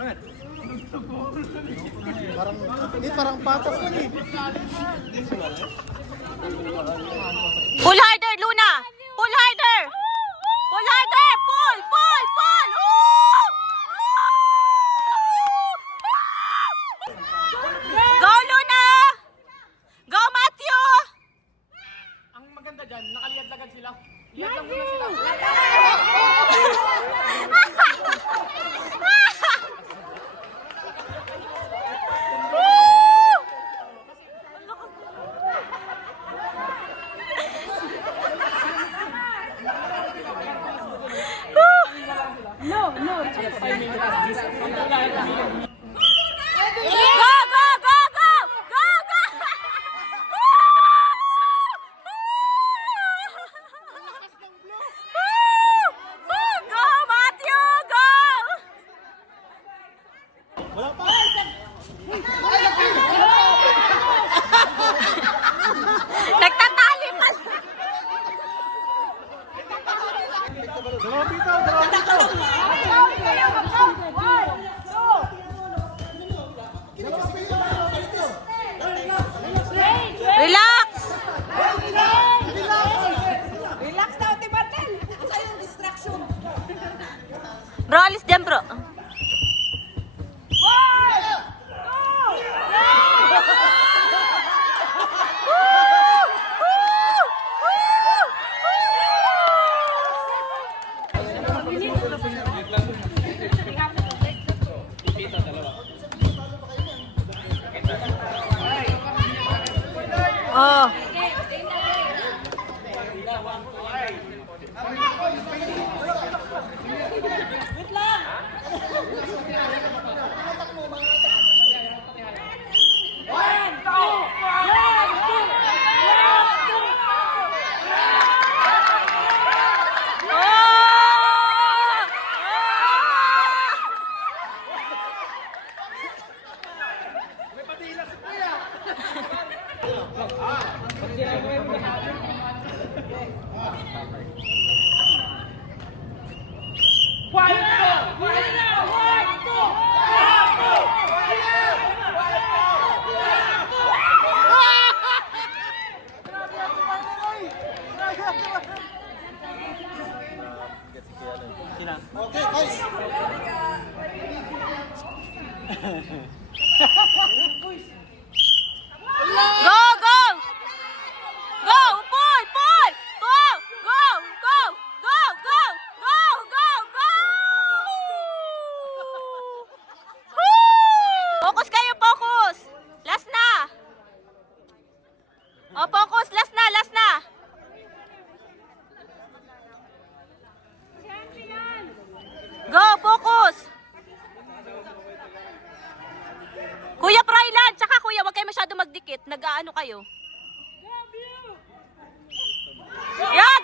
Parang, parang patas lang eh. Pull harder, Luna! Pull harder! Pull harder! Pull! Pull! Pull! Go, Luna! Go, Matthew! Ang maganda dyan, nakaliyad-lagad sila. Liyad lang muna sila. Go, go, go, go! Go, go! Go, Matthew! Go! Wala pa. Nagtatali pa! Dalawa dito, dalawa dito. Relax! Relax daw, Tibartel. Sa'yo yung distraction. Bro, alis dyan, bro. Oh. Okay, guys. Go, go! Go! Pull! Pull! Go! Go! Go! Go! Go! Go! Go! Go! Focus kayo, focus! Last na! Oh, focus! Last na! Last na! Go! Focus! Kuya Fryland, tsaka kuya, wag kayo masyado magdikit. Nag-aano kayo? Yan!